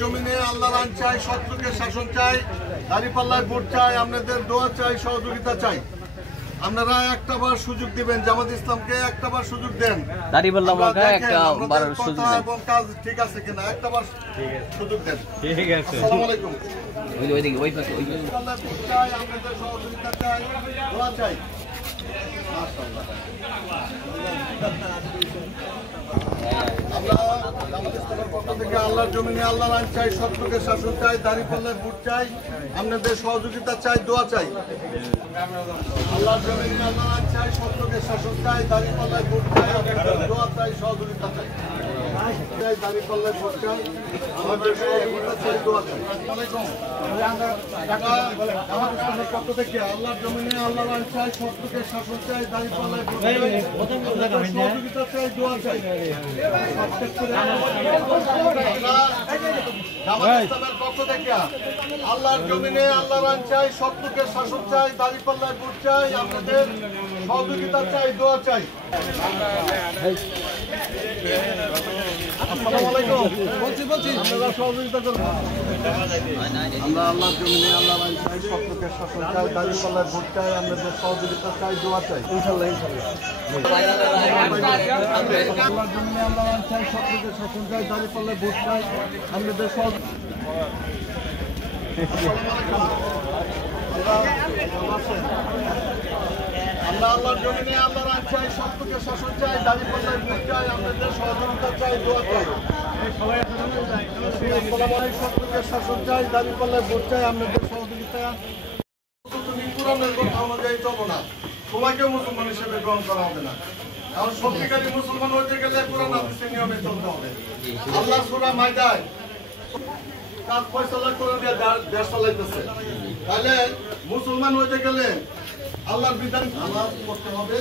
জমিনে আল্লাহর আইন চাই, শত্রুকে শাসন চাই, দাঁড়িপাল্লায় ভোট চাই, আপনাদের দোয়া চাই, সহযোগিতা চাই। আপনারা একটাবার সুযোগ দিবেন, জামাত ইসলামকে একটাবার সুযোগ দেন। এবং কাজ ঠিক আছে কিনা একটাবার সুযোগ দেন। ঠিক আছে, আসসালামু আলাইকুম। আপনাদের সহযোগিতা চাই, দোয়া চাই। আমরা জামাত ইসলামের পক্ষ থেকে আল্লাহর জমিনে আল্লাহর আইন চাই, শত্রুকে শাসন চাই, দাঁড়িপাল্লায় ভোট চাই, আপনাদের সহযোগিতা চাই, দোয়া চাই। আল্লাহর জমিনে আল্লাহর আইন চাই, শত্রুকে শাসন চাই, দাঁড়িপাল্লায় ভোট চাই, আপনাদের দোয়া চাই, সহযোগিতা চাই। দাঁড়িপাল্লায় ভোট চাই, আমাদের সহযোগিতা চাই, দোয়া চাই। জামাত ইসলামের পক্ষ থেকে আল্লাহর জমিনে আল্লাহর আইন চাই, শত্রুকে শাসন চাই, দাঁড়িপাল্লায় ভোট চাই, আপনাদের সহযোগিতা চাই, দোয়া চাই। জামাত পক্ষ থেকে আল্লাহর জমিনে আল্লাহর আইন চাই, শত্রুকে শাসন চাই, দাঁড়িপাল্লায় ভোট চাই, আপনাদের সহযোগিতা চাই, দোয়া চাই। আসসালামু আলাইকুম। আপনারা সহযোগিতা করবেন। আমরা আল্লাহর জমিনে আল্লাহর আইন চাই, শত্রুকে শাসন চাই, দাঁড়িপাল্লায় ভোট চাই, আপনাদের সহযোগিতা চাই, দোয়া চাই। ইনশাআল্লাহ ইনশাআল্লাহ। আল্লাহর জমিনে আল্লাহর আইন চাই, শত্রুকে শাসন চাই, দাঁড়িপাল্লায় ভোট চাই, আপনাদের সহযোগিতা। আমরা আল্লাহর জমিনে আল্লাহর আইন চাই, শত্রুকে শাসন চাই, দাঁড়িপাল্লায় ভোট চাই, আপনাদের সহযোগিতা চাই, দোয়া চাই। শত্রুকে শাসন চাই, দাঁড়িপাল্লায় ভোট চাই, আপনাদের সহযোগিতা। তুমি কোরআনের কথা অনুযায়ী চলো না, তোমাকেও মুসলমান হিসেবে গ্রহণ করা হবে না। কারণ সত্যিকারী মুসলমান হতে গেলে কোরআন হাদিসের নিয়মে চলতে হবে। আল্লাহ সূরা মাইদায় কাজ ফয়সালা করে দিয়ে দেশ চালাইতেছে। তাহলে মুসলমান হতে গেলে আল্লাহর বিধান আল্লাহ করতে হবে।